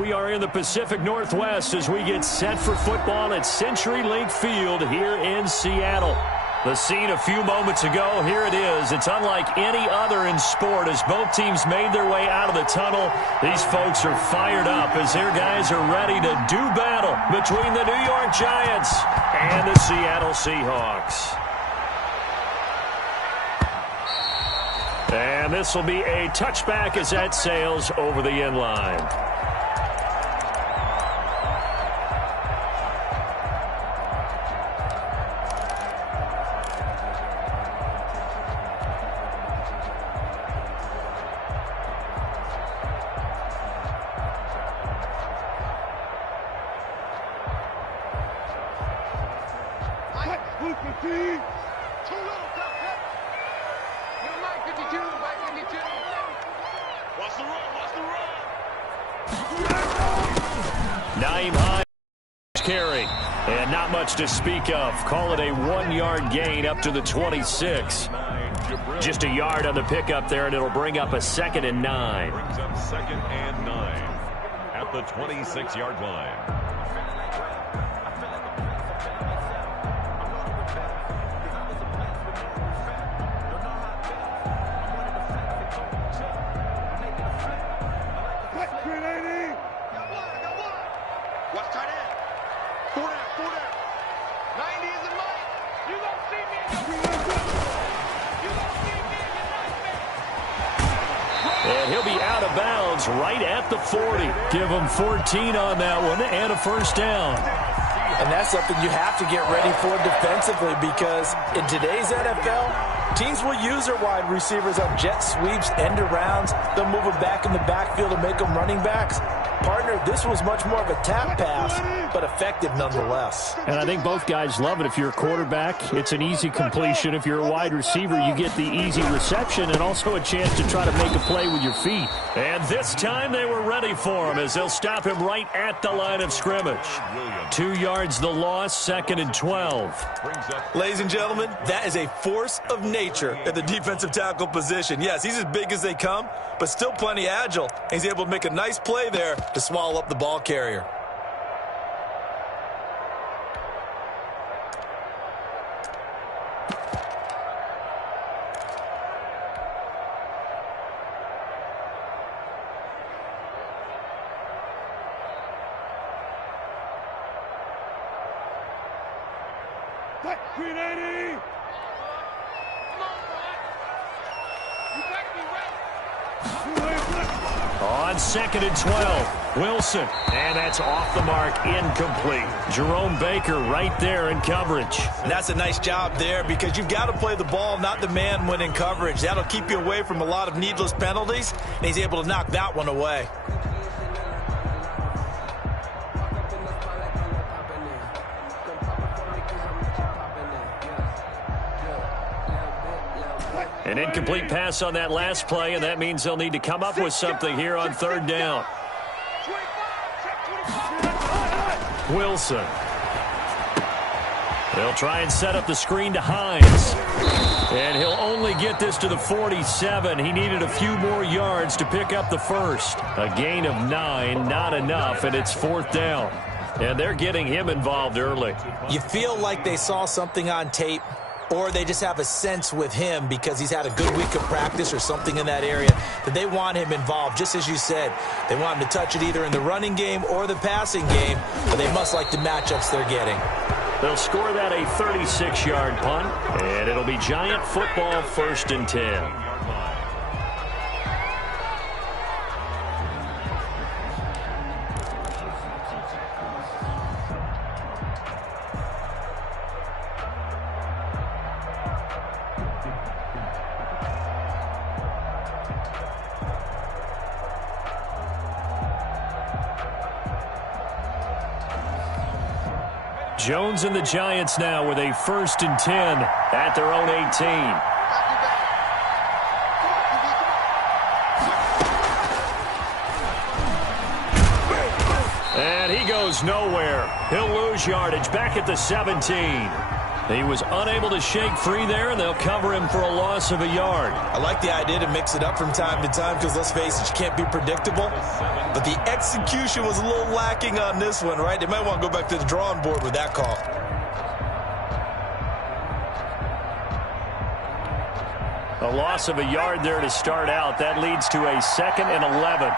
We are in the Pacific Northwest as we get set for football at CenturyLink Field here in Seattle. The scene a few moments ago, here it is. It's unlike any other in sport as both teams made their way out of the tunnel. These folks are fired up as their guys are ready to do battle between the New York Giants and the Seattle Seahawks. And this will be a touchback as that sails over the end line. Carry, and not much to speak of. Call it a 1-yard gain up to the 26. Just a yard on the pickup there, and it'll bring up a 2nd and 9. Brings up 2nd and 9 at the 26-yard line. And he'll be out of bounds right at the 40. Give him 14 on that one and a first down. And that's something you have to get ready for defensively because in today's NFL, teams will use their wide receivers on jet sweeps, end arounds. They'll move them back in the backfield and make them running backs. Partner, this was much more of a tap pass, but effective nonetheless. And I think both guys love it. If you're a quarterback, it's an easy completion. If you're a wide receiver, you get the easy reception and also a chance to try to make a play with your feet. And this time they were ready for him as they'll stop him right at the line of scrimmage. 2 yards the loss, 2nd and 12. Ladies and gentlemen, that is a force of nature at the defensive tackle position. Yes, he's as big as they come, but still plenty agile. He's able to make a nice play there to swallow up the ball carrier. On 2nd and 12, Wilson. And that's off the mark, incomplete. Jerome Baker right there in coverage. And that's a nice job there because you've got to play the ball, not the man when in coverage. That'll keep you away from a lot of needless penalties, and he's able to knock that one away. An incomplete pass on that last play, and that means they'll need to come up with something here on 3rd down. Wilson. They'll try and set up the screen to Hines. And he'll only get this to the 47. He needed a few more yards to pick up the first. A gain of 9, not enough, and it's 4th down. And they're getting him involved early. You feel like they saw something on tape, or they just have a sense with him because he's had a good week of practice or something in that area that they want him involved. Just as you said, they want him to touch it either in the running game or the passing game, but they must like the matchups they're getting. They'll score that a 36-yard punt, and it'll be Giant football 1st and 10. Jones and the Giants now with a 1st and 10 at their own 18. And he goes nowhere. He'll lose yardage back at the 17. He was unable to shake free there, and they'll cover him for a loss of a yard. I like the idea to mix it up from time to time because, let's face it, you can't be predictable. But the execution was a little lacking on this one, right? They might want to go back to the drawing board with that call. A loss of a yard there to start out. That leads to a 2nd and 11.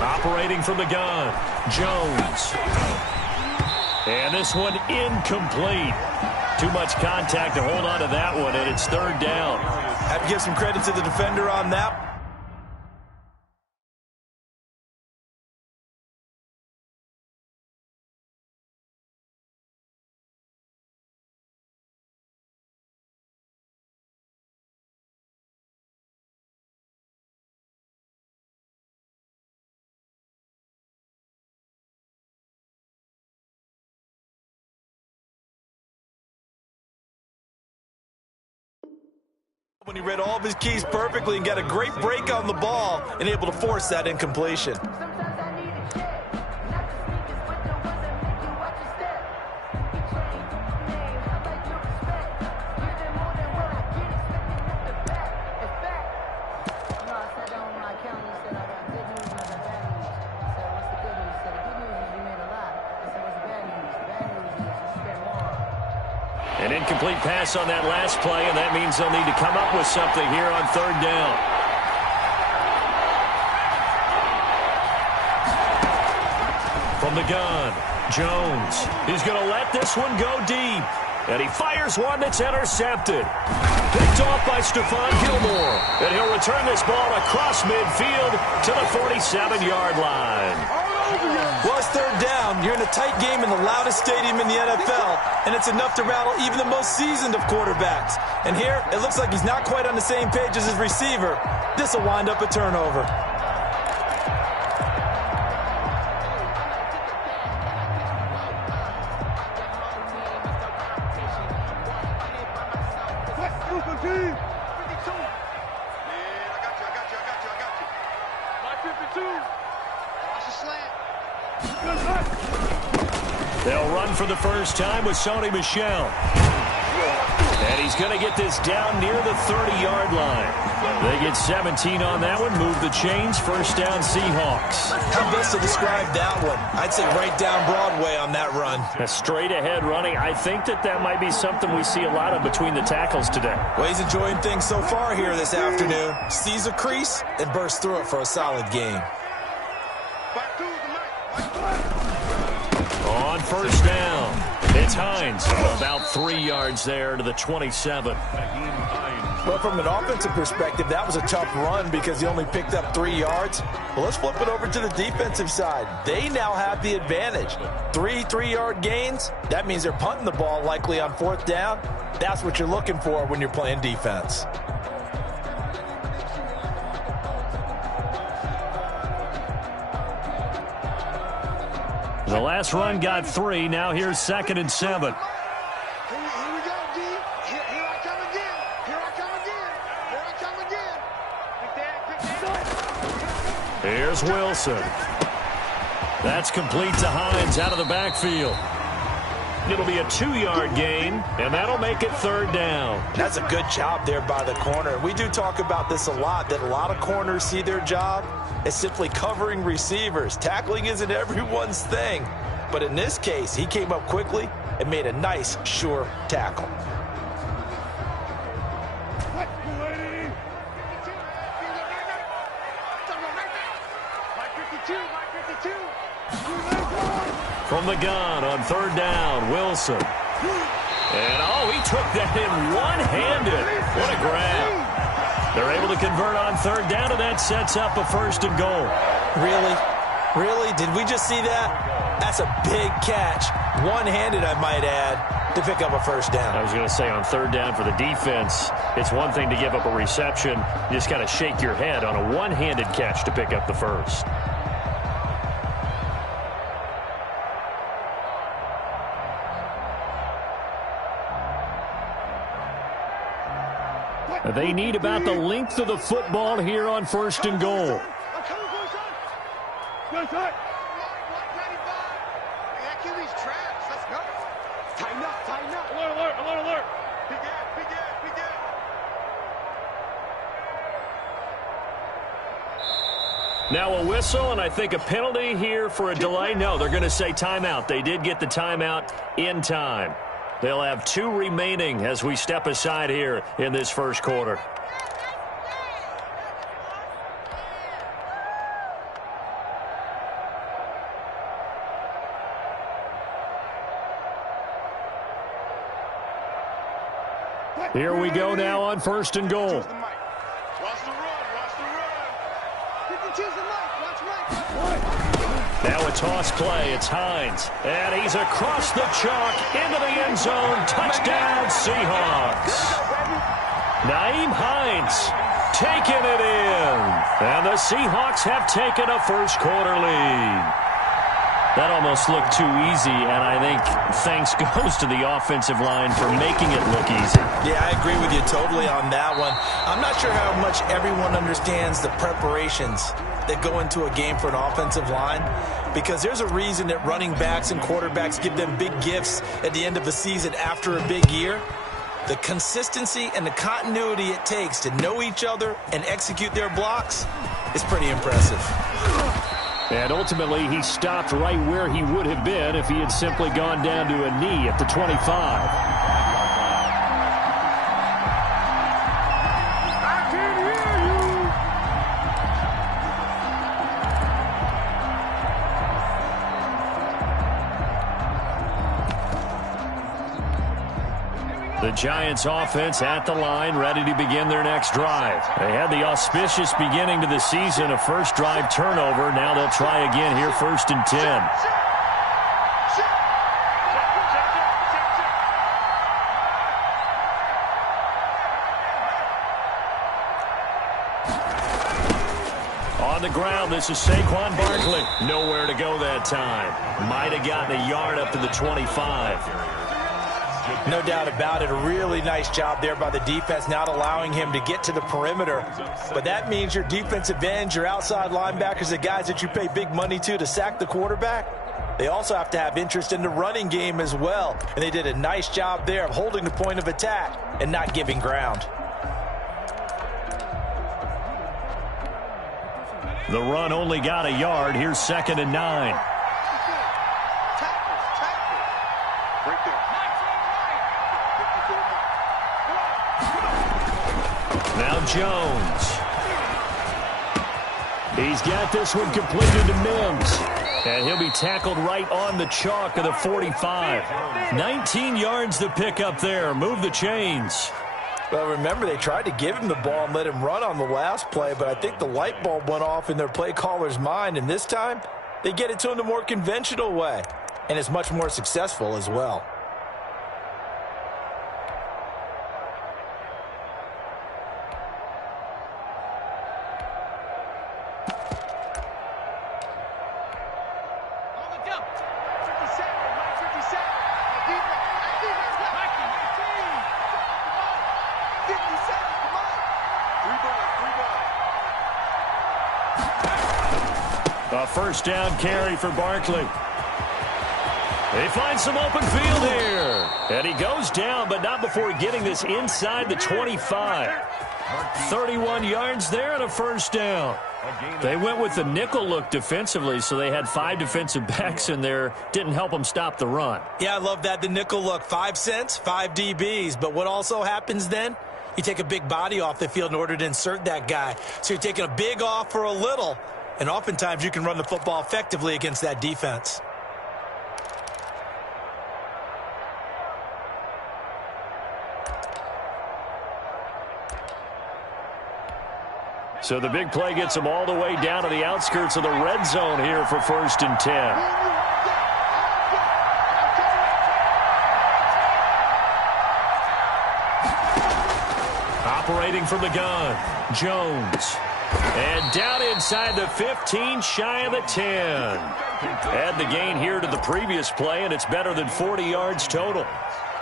Operating from the gun, Jones. And this one incomplete. Too much contact to hold on to that one, and it's 3rd down. Have to give some credit to the defender on that. When he read all of his keys perfectly and got a great break on the ball and able to force that incompletion. An incomplete pass on that last play, and that means they'll need to come up with something here on 3rd down. From the gun, Jones. He's going to let this one go deep. And he fires one that's intercepted. Picked off by Stephon Gilmore. And he'll return this ball across midfield to the 47-yard line. Well, it's 3rd down. You're in a tight game in the loudest stadium in the NFL, and it's enough to rattle even the most seasoned of quarterbacks. And here, it looks like he's not quite on the same page as his receiver. This will wind up a turnover. They'll run for the first time with Sony Michel. And he's going to get this down near the 30-yard line. They get 17 on that one, move the chains, 1st down Seahawks. How best to describe that one? I'd say right down Broadway on that run. A straight-ahead running. I think that might be something we see a lot of between the tackles today. Well, he's enjoying things so far here this afternoon. Sees a crease and bursts through it for a solid game. On 1st down, it's Hines. About 3 yards there to the 27. Well, from an offensive perspective, that was a tough run because he only picked up 3 yards. Well, let's flip it over to the defensive side. They now have the advantage. 3-3-yard gains, that means they're punting the ball likely on 4th down. That's what you're looking for when you're playing defense. The last run got 3. Now here's 2nd and 7. Here we go, D. Here I come again. Here I come again. Here I come again. Here's Wilson. That's complete to Hines out of the backfield. It'll be a 2-yard gain, and that'll make it 3rd down. That's a good job there by the corner. We do talk about this a lot, that a lot of corners see their job as simply covering receivers. Tackling isn't everyone's thing. But in this case, he came up quickly and made a nice, sure tackle. From the gun on 3rd down, Wilson. And, he took that in one-handed. What a grab. They're able to convert on 3rd down, and that sets up a 1st and goal. Really? Really? Did we just see that? That's a big catch. One-handed, I might add, to pick up a 1st down. I was going to say on 3rd down for the defense, it's one thing to give up a reception. You just got to shake your head on a one-handed catch to pick up the 1st. They need about the length of the football here on 1st and goal. Alert. Now a whistle, and I think a penalty here for a delay. No, they're going to say timeout. They did get the timeout in time. They'll have 2 remaining as we step aside here in this first quarter. Here we go now on 1st and goal. Watch the run. Choose the mic. Watch Mike. Now a toss play. It's Hines. And he's across the chalk into the end zone. Touchdown, Seahawks. Nyheim Hines taking it in. And the Seahawks have taken a first quarter lead. That almost looked too easy, and I think thanks goes to the offensive line for making it look easy. Yeah, I agree with you totally on that one. I'm not sure how much everyone understands the preparations that go into a game for an offensive line, because there's a reason that running backs and quarterbacks give them big gifts at the end of the season after a big year. The consistency and the continuity it takes to know each other and execute their blocks is pretty impressive. And ultimately, he stopped right where he would have been if he had simply gone down to a knee at the 25. The Giants offense at the line, ready to begin their next drive. They had the auspicious beginning to the season, a first drive turnover. Now they'll try again here, 1st and 10. On the ground, this is Saquon Barkley. Nowhere to go that time. Might have gotten a yard up to the 25. No doubt about it. A really nice job there by the defense, not allowing him to get to the perimeter. But that means your defensive ends, your outside linebackers, the guys that you pay big money to sack the quarterback, they also have to have interest in the running game as well. And they did a nice job there of holding the point of attack and not giving ground. The run only got a yard. Here's 2nd and 9. Now Jones. He's got this one completed to Mims. And he'll be tackled right on the chalk of the 45. 19 yards to pick up there. Move the chains. Well, remember, they tried to give him the ball and let him run on the last play, but I think the light bulb went off in their play caller's mind, and this time they get it to him the more conventional way, and it's much more successful as well. A first down carry for Barkley. They find some open field here. And he goes down, but not before getting this inside the 25. 31 yards there and a first down. They went with the nickel look defensively, so they had 5 defensive backs in there. Didn't help them stop the run. Yeah, I love that, the nickel look. 5 cents, 5 DBs. But what also happens then? You take a big body off the field in order to insert that guy. So you're taking a big off for a little. And oftentimes you can run the football effectively against that defense. So the big play gets them all the way down to the outskirts of the red zone here for 1st and 10. Operating from the gun, Jones. And down inside the 15, shy of the 10. Add the gain here to the previous play, and it's better than 40 yards total.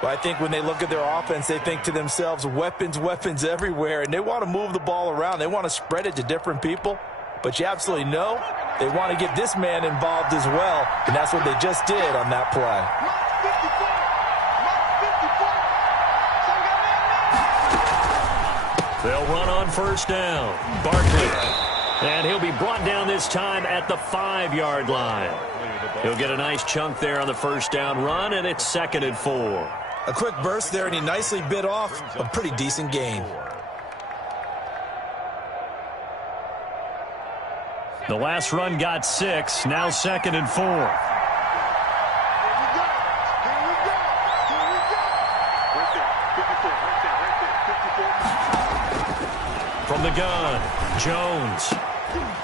Well, I think when they look at their offense, they think to themselves, weapons, weapons everywhere, and they want to move the ball around. They want to spread it to different people, but you absolutely know they want to get this man involved as well, and that's what they just did on that play. They'll run on first down. Barkley. And he'll be brought down this time at the 5-yard line. He'll get a nice chunk there on the first down run, and it's 2nd and 4. A quick burst there, and he nicely bit off a pretty decent gain. The last run got 6. Now 2nd and 4. From the gun, Jones.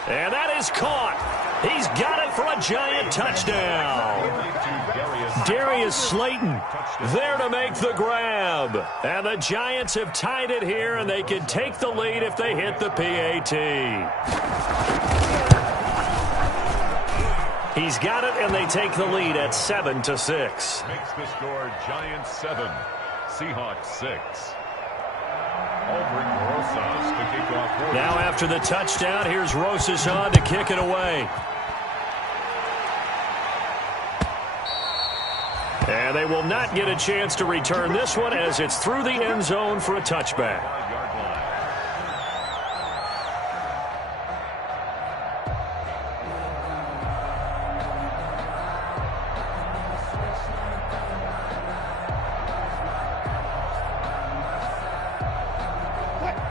And that is caught. He's got it for a giant touchdown. Darius Slayton there to make the grab. And the Giants have tied it here, and they can take the lead if they hit the PAT. He's got it, and they take the lead at 7-6. Makes the score Giants 7, Seahawks 6. Now after the touchdown, here's Rosas on to kick it away. And they will not get a chance to return this one as it's through the end zone for a touchback.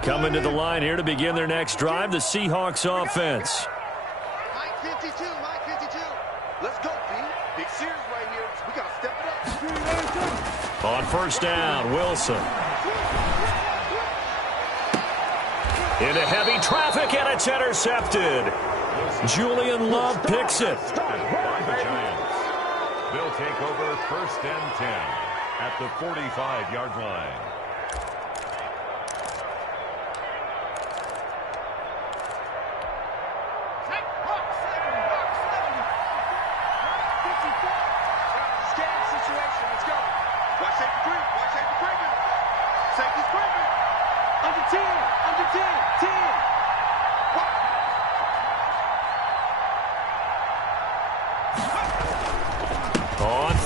Coming to the line here to begin their next drive, the Seahawks offense. Mike 52, Mike 52. Let's go, B. Big series right here. We got to step it up. On first down, Wilson. Into heavy traffic, and it's intercepted. Julian Love picks it. They'll take over 1st and 10 at the 45-yard line.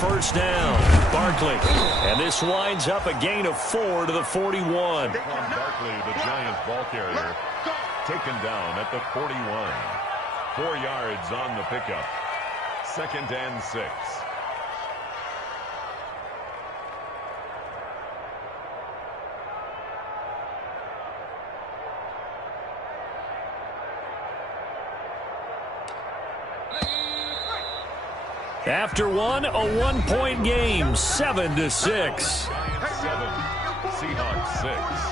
First down, Barkley. And this winds up a gain of 4 to the 41. Barkley, the Giants ball carrier, taken down at the 41. 4 yards on the pickup. 2nd and 6. After one, a 1-point game, 7-6. 7, Seahawks 6.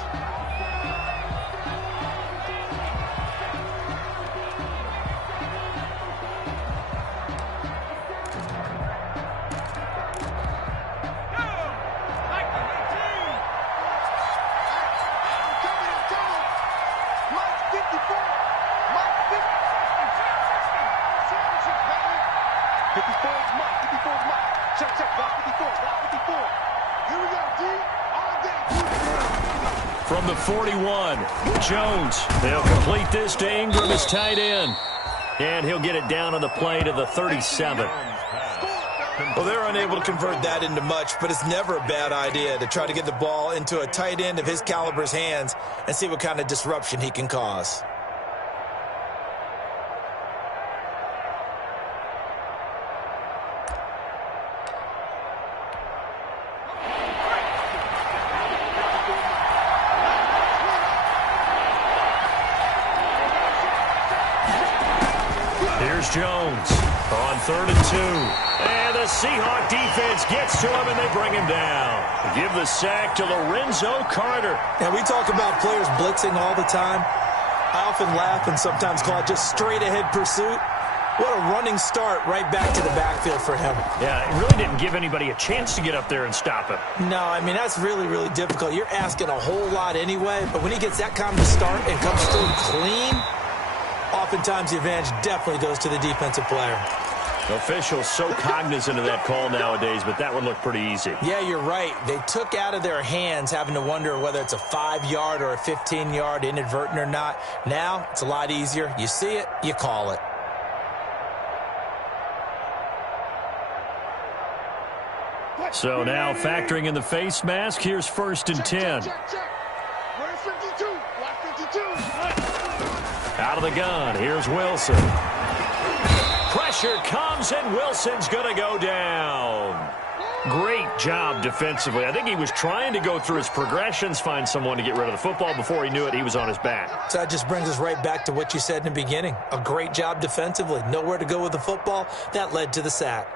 From the 41, Jones. They'll complete this to Ingram as tight end. And he'll get it down on the play to the 37. Well, they're unable to convert that into much, but it's never a bad idea to try to get the ball into a tight end of his caliber's hands and see what kind of disruption he can cause. Jones on 3rd and 2. And the Seahawk defense gets to him, and they bring him down. Give the sack to Lorenzo Carter. Yeah, we talk about players blitzing all the time. I often laugh and sometimes call it just straight-ahead pursuit. What a running start right back to the backfield for him. Yeah, it really didn't give anybody a chance to get up there and stop him. No, I mean, that's really, really difficult. You're asking a whole lot anyway, but when he gets that kind of start and comes through clean, oftentimes the advantage definitely goes to the defensive player. Officials so cognizant of that call nowadays, but that would look pretty easy. Yeah, you're right. They took out of their hands having to wonder whether it's a 5-yard or a 15-yard inadvertent or not. Now, it's a lot easier. You see it, you call it. So now factoring in the face mask, here's 1st and 10. Check. Where's 52? Like 52. Out of the gun, here's Wilson. Pressure comes, and Wilson's going to go down. Great job defensively. I think he was trying to go through his progressions, find someone to get rid of the football. Before he knew it, he was on his back. So that just brings us right back to what you said in the beginning. A great job defensively. Nowhere to go with the football. That led to the sack.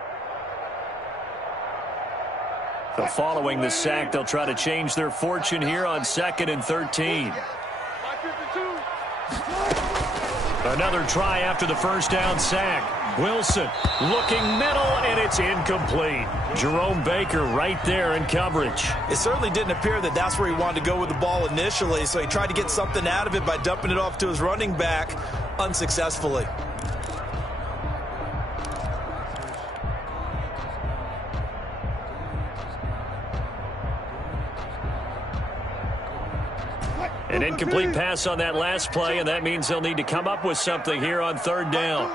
So following the sack, they'll try to change their fortune here on 2nd and 13. Another try after the first down sack. Wilson looking middle, and it's incomplete. Jerome Baker right there in coverage. It certainly didn't appear that that's where he wanted to go with the ball initially, so he tried to get something out of it by dumping it off to his running back unsuccessfully. An incomplete pass on that last play, and that means they'll need to come up with something here on 3rd down.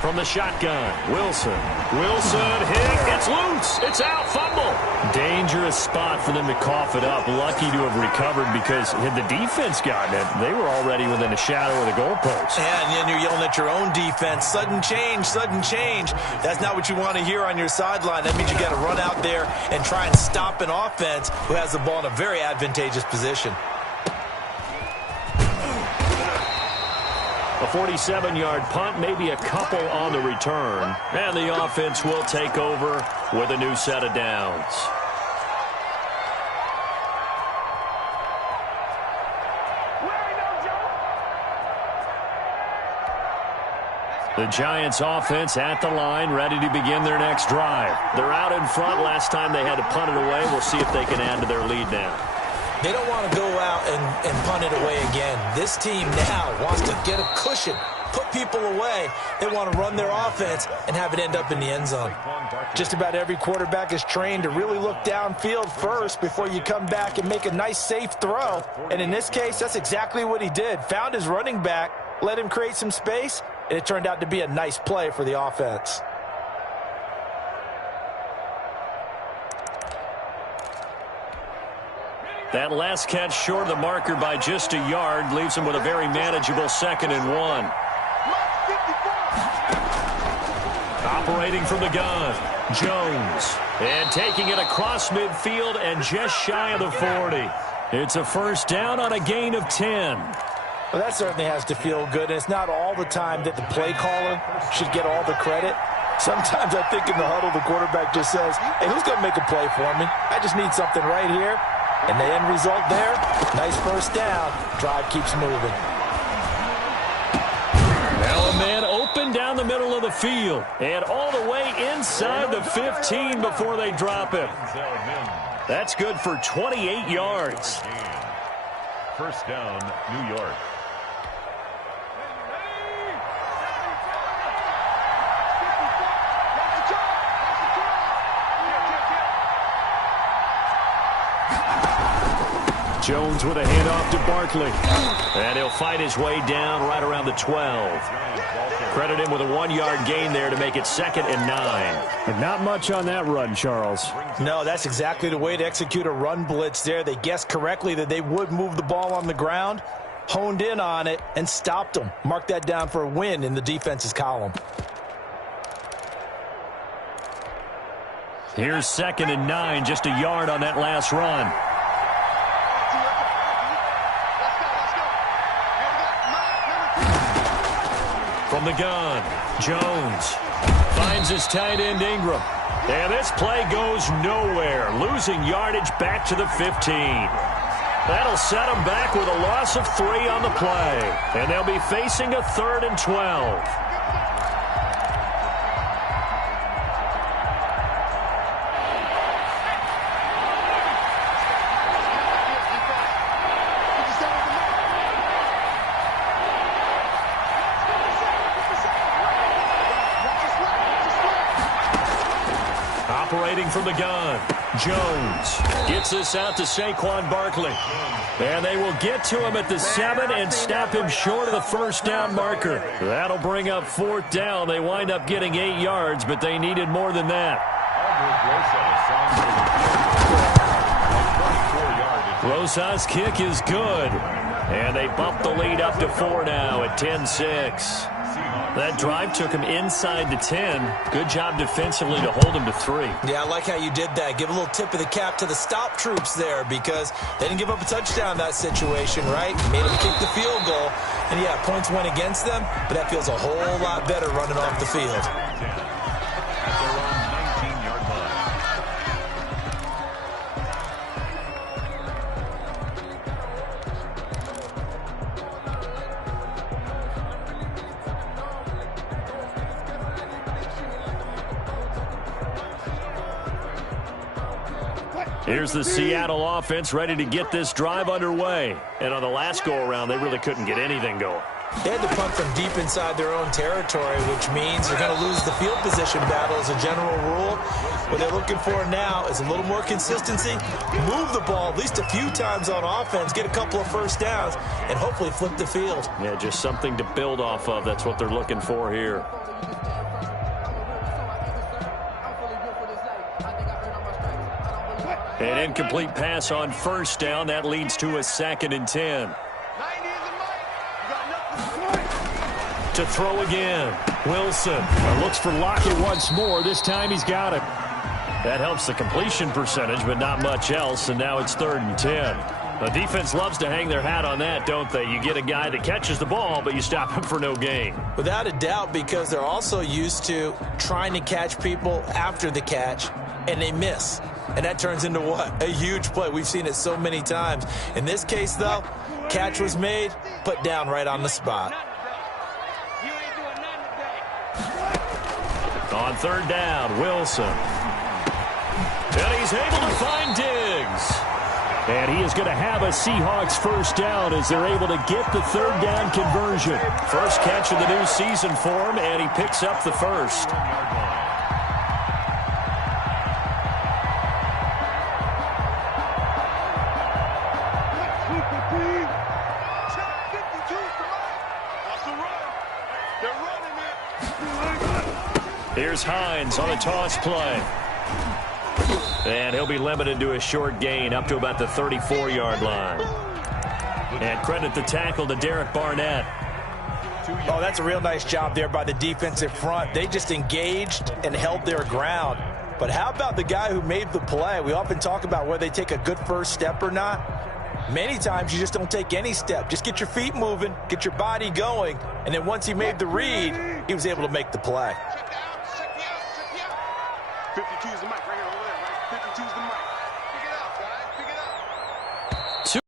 From the shotgun, Wilson hit, it's loose, it's out, fumble. Dangerous spot for them to cough it up. Lucky to have recovered, because had the defense gotten it, they were already within a shadow of the goalpost. And then you're yelling at your own defense. Sudden change, sudden change. That's not what you want to hear on your sideline. That means you got to run out there and try and stop an offense who has the ball in a very advantageous position. A 47-yard punt, maybe a couple on the return. And the offense will take over with a new set of downs. The Giants offense at the line, ready to begin their next drive. They're out in front. Last time they had to punt it away. We'll see if they can add to their lead now. They don't want to go out and punt it away again. This team now wants to get a cushion, put people away. They want to run their offense and have it end up in the end zone. Just about every quarterback is trained to really look downfield first before you come back and make a nice, safe throw. And in this case, that's exactly what he did. Found his running back, let him create some space, and it turned out to be a nice play for the offense. That last catch short of the marker by just a yard leaves him with a very manageable 2nd and 1. Operating from the gun, Jones. And taking it across midfield and just shy of the 40. It's a first down on a gain of 10. Well, that certainly has to feel good. And it's not all the time that the play caller should get all the credit. Sometimes I think in the huddle, the quarterback just says, hey, who's going to make a play for me? I just need something right here. And the end result there, nice first down. Drive keeps moving. Now a man open down the middle of the field. And all the way inside the 15 before they drop him. That's good for 28 yards. First down, New York. Jones with a handoff to Barkley. And he'll fight his way down right around the 12. Credit him with a 1-yard gain there to make it 2nd and 9. And not much on that run, Charles. No, that's exactly the way to execute a run blitz there. They guessed correctly that they would move the ball on the ground, honed in on it, and stopped them. Mark that down for a win in the defense's column. Here's 2nd and 9, just a yard on that last run. From the gun, Jones finds his tight end Ingram. And this play goes nowhere, losing yardage back to the 15. That'll set them back with a loss of 3 on the play. And they'll be facing a 3rd and 12. operating from the gun. Jones gets this out to Saquon Barkley. And they will get to him at the 7 and snap him short of the first down marker. That'll bring up 4th down. They wind up getting 8 yards, but they needed more than that. Rosas' kick is good. And they bump the lead up to 4 now at 10-6. That drive took him inside the 10. Good job defensively to hold him to 3. Yeah, I like how you did that. Give a little tip of the cap to the stop troops there because they didn't give up a touchdown in that situation, right? Made them kick the field goal. And, yeah, points went against them, but that feels a whole lot better running off the field. Here's the Seattle offense ready to get this drive underway. And on the last go-around, they really couldn't get anything going. They had to punt from deep inside their own territory, which means they're going to lose the field position battle as a general rule. What they're looking for now is a little more consistency, move the ball at least a few times on offense, get a couple of first downs, and hopefully flip the field. Yeah, just something to build off of. That's what they're looking for here. An incomplete pass on first down. That leads to a 2nd and 10. To throw again. Wilson looks for Lockett once more. This time he's got it. That helps the completion percentage, but not much else. And now it's 3rd and 10. The defense loves to hang their hat on that, don't they? You get a guy that catches the ball, but you stop him for no gain. Without a doubt, because they're also used to trying to catch people after the catch, and they miss. And that turns into what? A huge play. We've seen it so many times. In this case, though, catch was made, put down right on the spot. On 3rd down, Wilson. And he's able to find Diggs. And he is going to have a Seahawks first down as they're able to get the 3rd down conversion. First catch of the new season for him, and he picks up the first. Here's Hines on a toss play. And he'll be limited to a short gain up to about the 34-yard line. And credit the tackle to Derek Barnett. Oh, that's a real nice job there by the defensive front. They just engaged and held their ground. But how about the guy who made the play? We often talk about whether they take a good first step or not. Many times you just don't take any step. Just get your feet moving, get your body going, and then once he made the read, he was able to make the play. 52 is the mic right here over there, right? 52 is the mic. Pick it up, guys. Pick it up. 2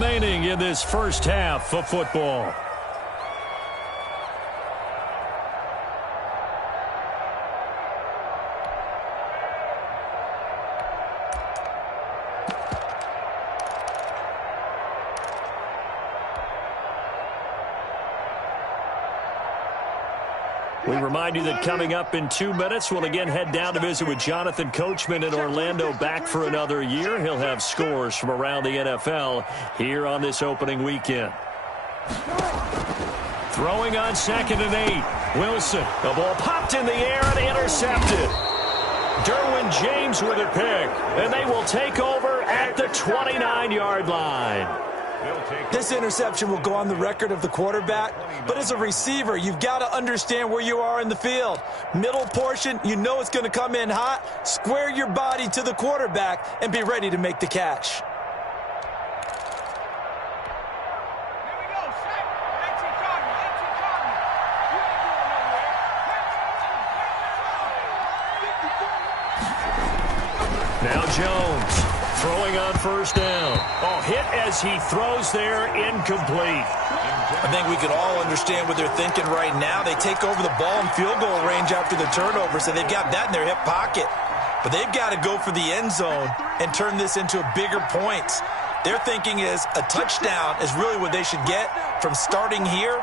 remaining in this first half of football. We remind you that coming up in 2 minutes, we'll again head down to visit with Jonathan Coachman in Orlando, back for another year. He'll have scores from around the NFL here on this opening weekend. Throwing on 2nd and 8. Wilson, the ball popped in the air and intercepted. Derwin James with a pick, and they will take over at the 29-yard line. This interception will go on the record of the quarterback, but as a receiver, you've got to understand where you are in the field. Middle portion, you know it's going to come in hot. Square your body to the quarterback and be ready to make the catch. Now Jones throwing on first down. Oh, hit as he throws there, incomplete. I think we can all understand what they're thinking right now. They take over the ball in field goal range after the turnover, so they've got that in their hip pocket. But they've got to go for the end zone and turn this into a bigger points. Their thinking is a touchdown is really what they should get from starting here.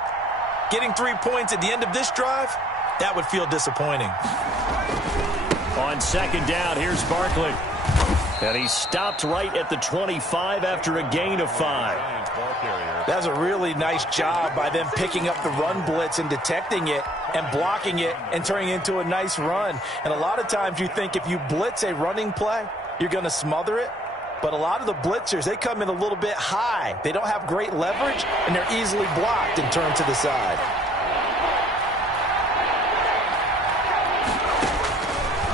Getting 3 points at the end of this drive, that would feel disappointing. On second down, here's Barkley. And he stopped right at the 25 after a gain of 5. That's a really nice job by them picking up the run blitz and detecting it and blocking it and turning it into a nice run. And a lot of times you think if you blitz a running play, you're going to smother it. But a lot of the blitzers, they come in a little bit high. They don't have great leverage, and they're easily blocked and turned to the side.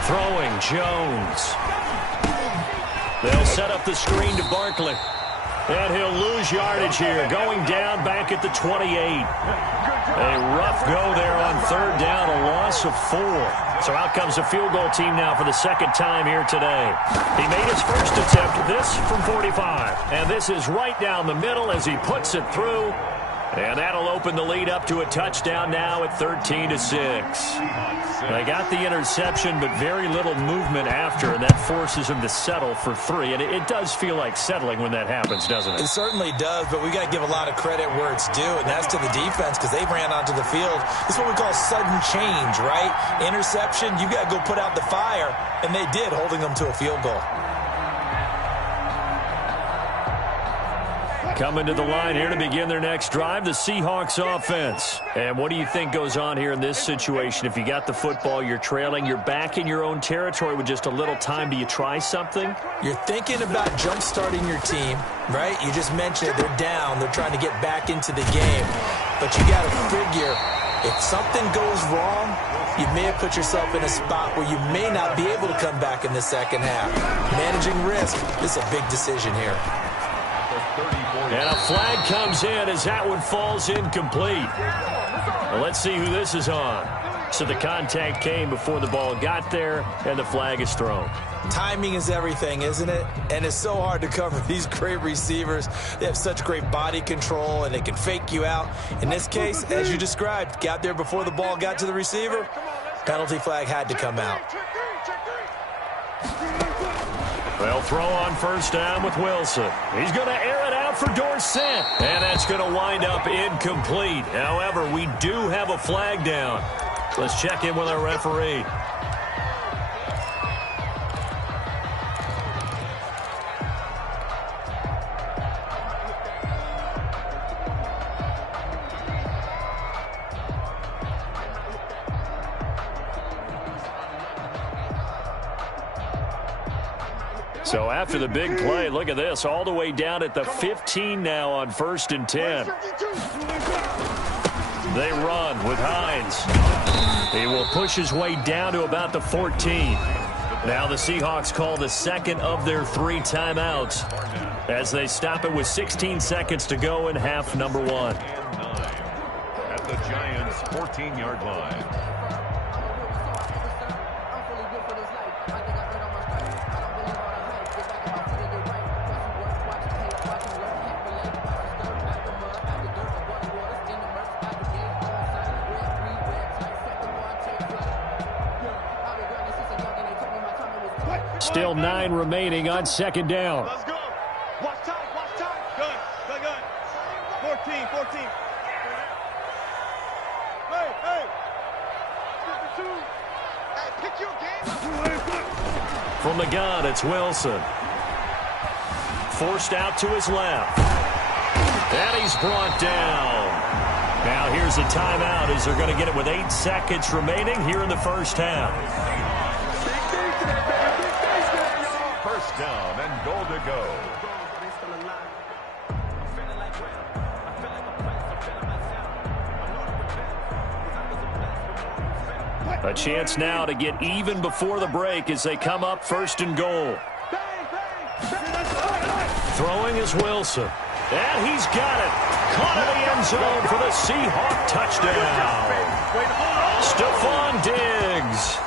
Throwing, Jones. They'll set up the screen to Barkley. And he'll lose yardage here, going down back at the 28. A rough go there on third down, a loss of 4. So out comes the field goal team now for the second time here today. He made his first attempt, this from 45. And this is right down the middle as he puts it through. And that'll open the lead up to a touchdown now at 13-6. They got the interception, but very little movement after, and that forces him to settle for 3. And it does feel like settling when that happens, doesn't it? It certainly does, but we got to give a lot of credit where it's due, and that's to the defense because they ran onto the field. This is what we call sudden change, right? Interception, you got to go put out the fire, and they did, holding them to a field goal. Coming to the line here to begin their next drive, the Seahawks offense. And what do you think goes on here in this situation? If you got the football, you're trailing, you're back in your own territory with just a little time. Do you try something? You're thinking about jump-starting your team, right? You just mentioned it. They're down. They're trying to get back into the game. But you got to figure, if something goes wrong, you may have put yourself in a spot where you may not be able to come back in the second half. Managing risk, this is a big decision here. And a flag comes in as that one falls incomplete. Well, let's see who this is on. So the contact came before the ball got there, and the flag is thrown. Timing is everything, isn't it? And it's so hard to cover these great receivers. They have such great body control, and they can fake you out. In this case, as you described, got there before the ball got to the receiver. Penalty flag had to come out. They'll throw on first down with Wilson. He's going to air it out for Dorsett. And that's going to wind up incomplete. However, we do have a flag down. Let's check in with our referee. So after the big play, look at this, all the way down at the 15 now on 1st and 10. They run with Hines. He will push his way down to about the 14. Now the Seahawks call the second of their 3 timeouts as they stop it with 16 seconds to go in half number 1. At the Giants' 14-yard line. Still 9 remaining on second down. Let's go. Watch time. Good. 14. Hey. Hey, pick your game. From the gun, it's Wilson. Forced out to his left. And he's brought down. Now here's a timeout as they're going to get it with 8 seconds remaining here in the first half. First down and goal to go. A chance now to get even before the break as they come up 1st and goal. Throwing is Wilson. And he's got it. Caught in the end zone for the Seahawk touchdown. Stephon Diggs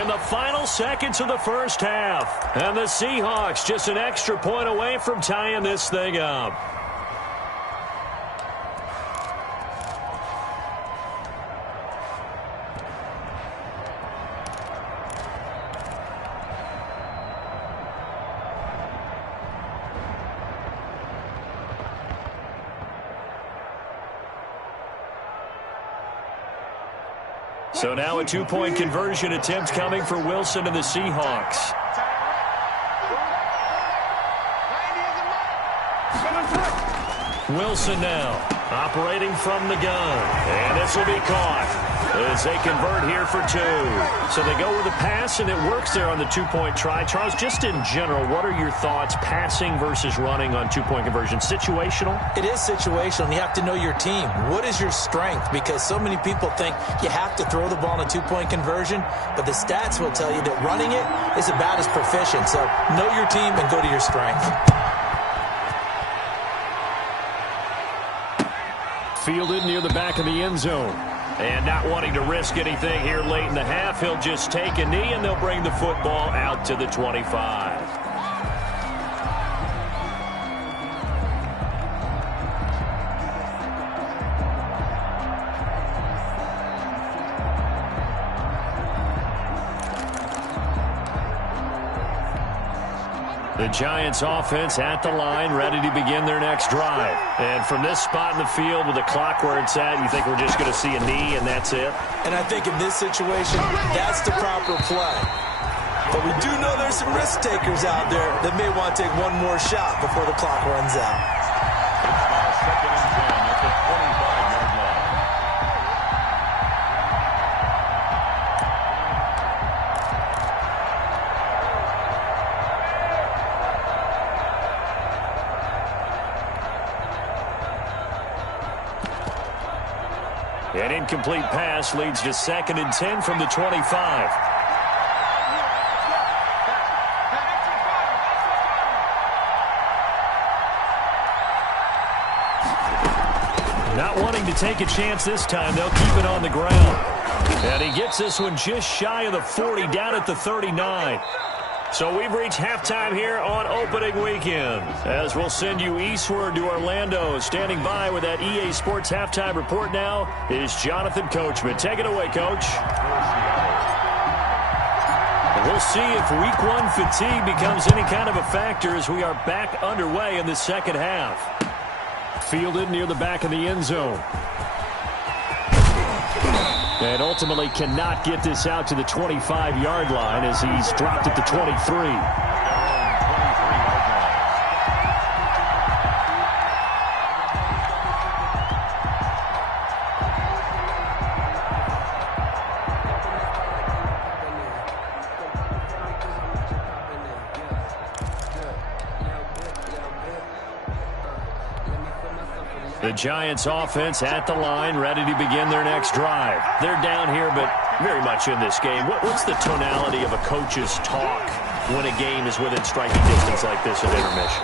in the final seconds of the first half. And the Seahawks just an extra point away from tying this thing up. So now a two-point conversion attempt coming for Wilson and the Seahawks. Wilson now operating from the gun. And this will be caught as they convert here for two. So they go with a pass, and it works there on the two-point try. Charles, just in general, what are your thoughts passing versus running on two-point conversion? Situational? It is situational. You have to know your team. What is your strength? Because so many people think you have to throw the ball in a two-point conversion, but the stats will tell you that running it is about as proficient. So know your team and go to your strength. Fielded near the back of the end zone. And not wanting to risk anything here late in the half, he'll just take a knee, and they'll bring the football out to the 25. The Giants offense at the line, ready to begin their next drive. And from this spot in the field with the clock where it's at, you think we're just going to see a knee and that's it? And I think in this situation, that's the proper play. But we do know there's some risk takers out there that may want to take one more shot before the clock runs out. It's now second and 10 at the 25-yard line. An incomplete pass leads to second and 10 from the 25. Not wanting to take a chance this time, they'll keep it on the ground. And he gets this one just shy of the 40, down at the 39. So we've reached halftime here on opening weekend, as we'll send you eastward to Orlando. Standing by with that EA Sports halftime report now is Jonathan Coachman. Take it away, Coach. We'll see if week one fatigue becomes any kind of a factor as we are back underway in the second half. Fielded near the back of the end zone. And ultimately cannot get this out to the 25-yard line as he's dropped at the 23. The Giants offense at the line, ready to begin their next drive. They're down here, but very much in this game. What's the tonality of a coach's talk when a game is within striking distance like this at intermission?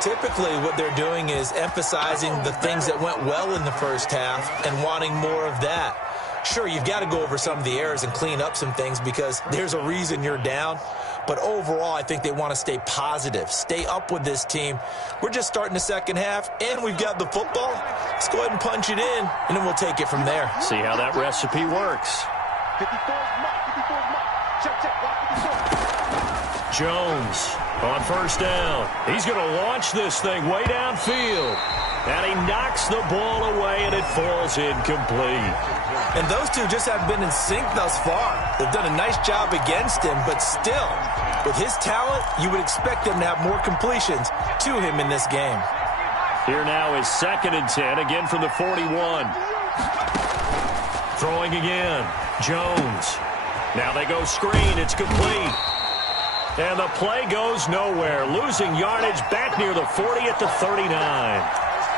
Typically, what they're doing is emphasizing the things that went well in the first half and wanting more of that. Sure, you've got to go over some of the errors and clean up some things because there's a reason you're down. But overall, I think they want to stay positive, stay up with this team. We're just starting the second half, and we've got the football. Let's go ahead and punch it in, and then we'll take it from there. See how that recipe works. 54's mark. Check. Jones on first down. He's going to launch this thing way downfield. And he knocks the ball away, and it falls incomplete. And those two just haven't been in sync thus far. They've done a nice job against him, but still, with his talent, you would expect them to have more completions to him in this game. Here now is second and 10, again from the 41. Throwing again, Jones. Now they go screen, it's complete. And the play goes nowhere, losing yardage back near the 40 at the 39.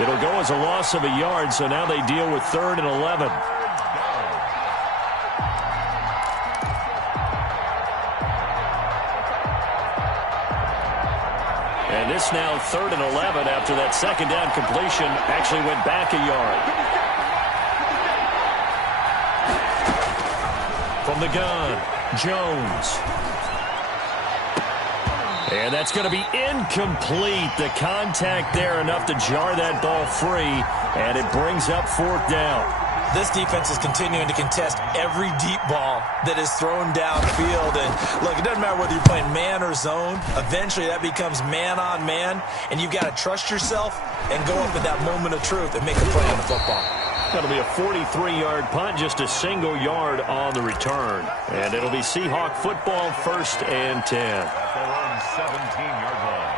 It'll go as a loss of a yard, so now they deal with 3rd and 11. And this now 3rd and 11 after that second down completion actually went back a yard. From the gun, Jones. And that's going to be incomplete. The contact there enough to jar that ball free, and it brings up 4th down. This defense is continuing to contest every deep ball that is thrown downfield. And look, it doesn't matter whether you're playing man or zone. Eventually that becomes man on man, and you've got to trust yourself and go up at that moment of truth and make a play on the football. That'll be a 43-yard punt, just a single yard on the return. And it'll be Seahawk football, 1st and 10. At their own 17-yard line.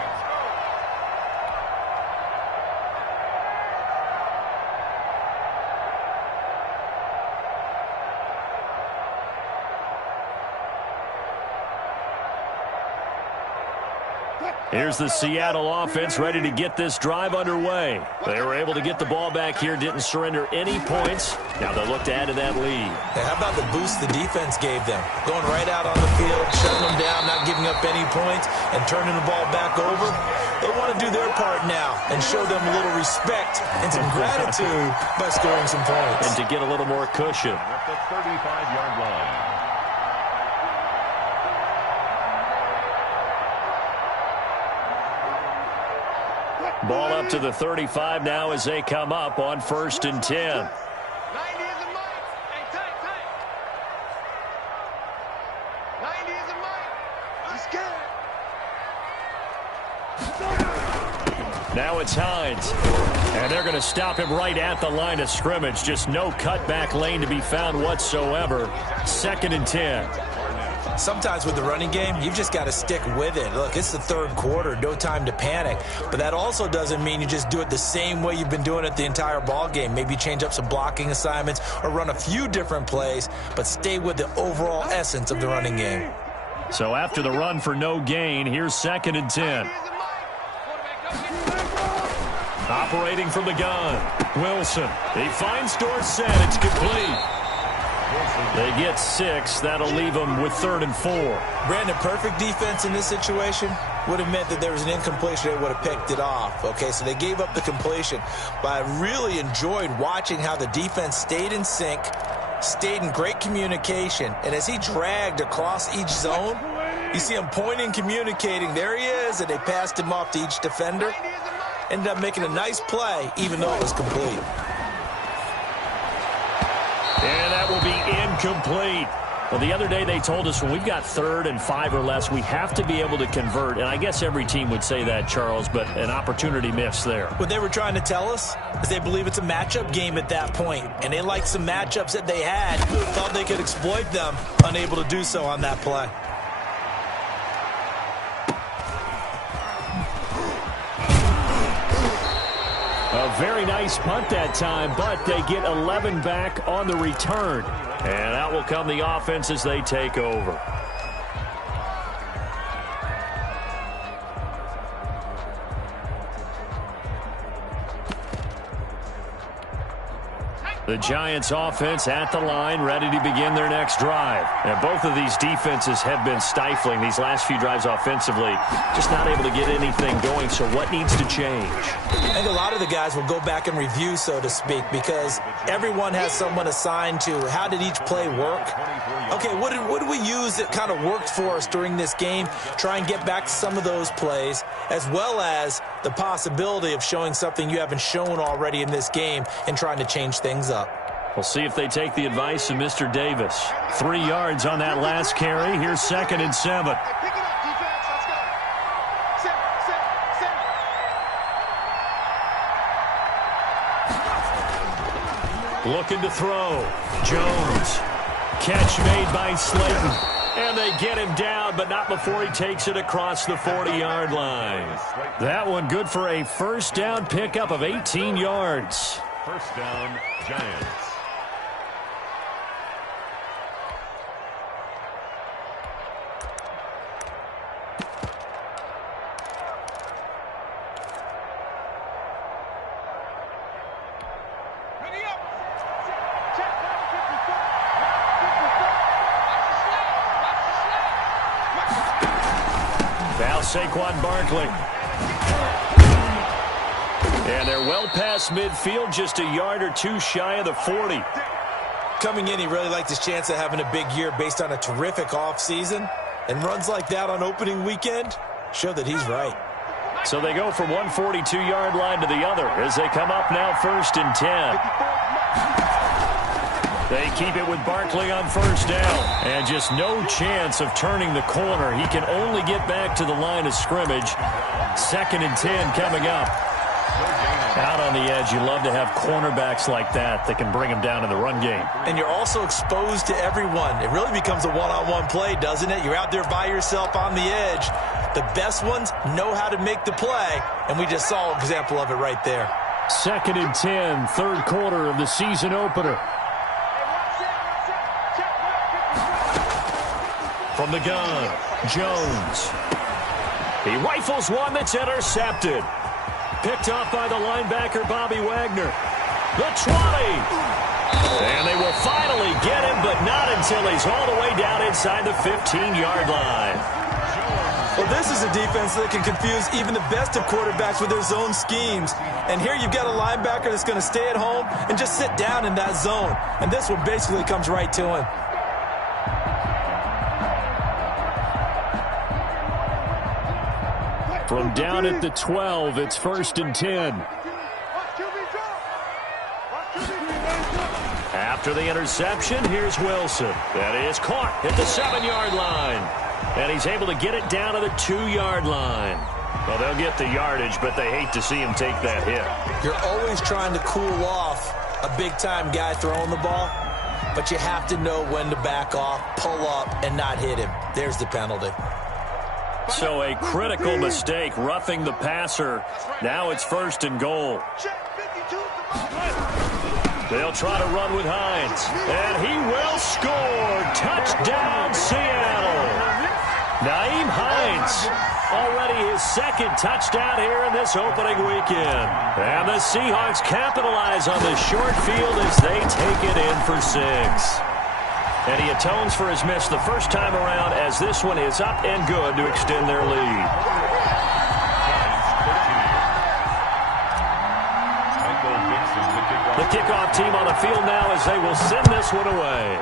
Here's the Seattle offense ready to get this drive underway. They were able to get the ball back here, didn't surrender any points. Now they'll look to add to that lead. Hey, how about the boost the defense gave them? Going right out on the field, shutting them down, not giving up any points, and turning the ball back over. They want to do their part now and show them a little respect and some gratitude by scoring some points. And to get a little more cushion. At the 35-yard line. Ball up to the 35 now as they come up on 1st and 10. 90 is the mic. Hey, tight. 90 is the mic. He's scared. Now it's Hines. And they're going to stop him right at the line of scrimmage. Just no cutback lane to be found whatsoever. 2nd and 10. Sometimes with the running game, you've just got to stick with it. Look, it's the 3rd quarter, no time to panic. But that also doesn't mean you just do it the same way you've been doing it the entire ball game. Maybe change up some blocking assignments or run a few different plays, but stay with the overall essence of the running game. So after the run for no gain, here's 2nd and 10. Operating from the gun, Wilson. He finds Dorsett. It's complete. They get 6. That'll leave them with 3rd and 4. Brandon, perfect defense in this situation would have meant that there was an incompletion. They would have picked it off. Okay, so they gave up the completion. But I really enjoyed watching how the defense stayed in sync, stayed in great communication. And as he dragged across each zone, you see him pointing, communicating. There he is, and they passed him off to each defender. Ended up making a nice play, even though it was complete. And that will be incomplete. Well, the other day they told us when we've got 3rd and 5 or less, we have to be able to convert. And I guess every team would say that, Charles, but an opportunity missed there. What they were trying to tell us is they believe it's a matchup game at that point. And they liked some matchups that they had, thought they could exploit them, unable to do so on that play. A very nice punt that time, but they get 11 back on the return. And out will come the offense as they take over. The Giants offense at the line, ready to begin their next drive. And both of these defenses have been stifling these last few drives offensively. Just not able to get anything going, so what needs to change? I think a lot of the guys will go back and review, so to speak, because everyone has someone assigned to how did each play work. Okay, what did we use that kind of worked for us during this game? Try and get back to some of those plays, as well as the possibility of showing something you haven't shown already in this game and trying to change things up. We'll see if they take the advice of Mr. Davis. 3 yards on that last carry. Here's 2nd and 7. Hey, pick it up, defense. Let's go. Set. Looking to throw. Jones. Catch made by Slayton. And they get him down, but not before he takes it across the 40-yard line. That one good for a 1st down pickup of 18 yards. 1st down, Giants. Saquon Barkley. And they're well past midfield, just a yard or 2 shy of the 40. Coming in, he really liked his chance of having a big year based on a terrific offseason. And runs like that on opening weekend show that he's right. So they go from one 42-yard line to the other as they come up now 1st and 10. They keep it with Barkley on 1st down. And just no chance of turning the corner. He can only get back to the line of scrimmage. 2nd and 10 coming up. Out on the edge, you love to have cornerbacks like that can bring them down in the run game. And you're also exposed to everyone. It really becomes a one-on-one play, doesn't it? You're out there by yourself on the edge. The best ones know how to make the play, and we just saw an example of it right there. 2nd and 10, third quarter of the season opener. From the gun, Jones. He rifles one that's intercepted. Picked off by the linebacker, Bobby Wagner. The 20. And they will finally get him, but not until he's all the way down inside the 15-yard line. Well, this is a defense that can confuse even the best of quarterbacks with their zone schemes. And here you've got a linebacker that's going to stay at home and just sit down in that zone. And this one basically comes right to him. From down at the 12, it's 1st and 10. After the interception, here's Wilson. That is caught at the 7-yard line. And he's able to get it down to the 2-yard line. Well, they'll get the yardage, but they hate to see him take that hit. You're always trying to cool off a big-time guy throwing the ball, but you have to know when to back off, pull up, and not hit him. There's the penalty. So a critical mistake, roughing the passer. Now it's 1st and goal. They'll try to run with Hines. And he will score. Touchdown, Seattle. Nyheim Hines. Already his 2nd touchdown here in this opening weekend. And the Seahawks capitalize on the short field as they take it in for 6. And he atones for his miss the first time around as this one is up and good to extend their lead. The kickoff team on the field now as they will send this one away.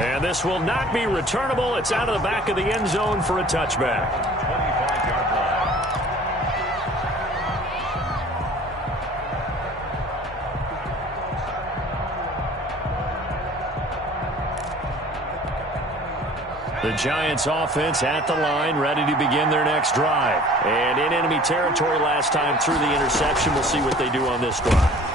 And this will not be returnable. It's out of the back of the end zone for a touchback. 25-yard line. The Giants offense at the line, ready to begin their next drive. And in enemy territory last time through the interception. We'll see what they do on this drive.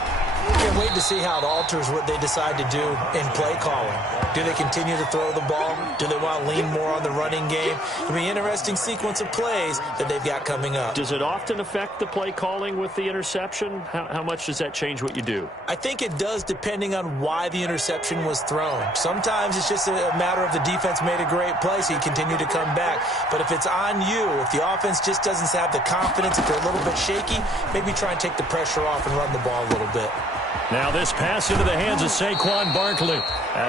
Can't wait to see how it alters what they decide to do in play calling. Do they continue to throw the ball? Do they want to lean more on the running game? It'll be an interesting sequence of plays that they've got coming up. Does it often affect the play calling with the interception? How much does that change what you do? I think it does depending on why the interception was thrown. Sometimes it's just a matter of the defense made a great play, so you continue to come back. But if it's on you, if the offense just doesn't have the confidence, if they're a little bit shaky, maybe try and take the pressure off and run the ball a little bit. Now this pass into the hands of Saquon Barkley.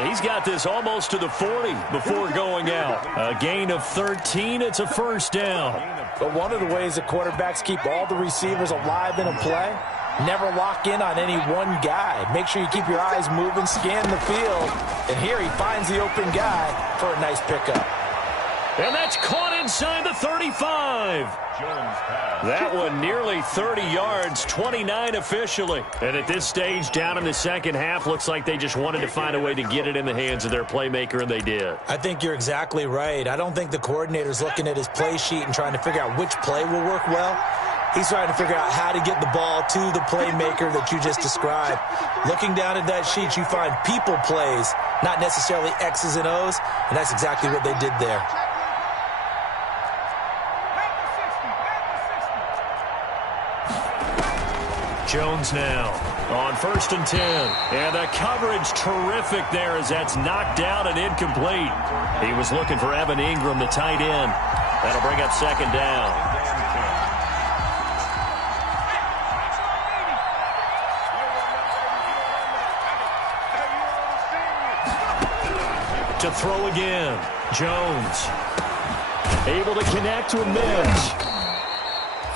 He's got this almost to the 40 before going out. A gain of 13. It's a first down. But one of the ways that quarterbacks keep all the receivers alive in a play, never lock in on any one guy. Make sure you keep your eyes moving, scan the field. And here he finds the open guy for a nice pickup. And that's caught inside the 35. That one nearly 30 yards, 29 officially. And at this stage, down in the second half, looks like they just wanted to find a way to get it in the hands of their playmaker, and they did. I think you're exactly right. I don't think the coordinator's looking at his play sheet and trying to figure out which play will work well. He's trying to figure out how to get the ball to the playmaker that you just described. Looking down at that sheet, you find people plays, not necessarily X's and O's, and that's exactly what they did there. Jones now on 1st and 10. And the coverage terrific there as that's knocked down and incomplete. He was looking for Evan Ingram, the tight end. That'll bring up 2nd down. To throw again. Jones. Able to connect to Mims.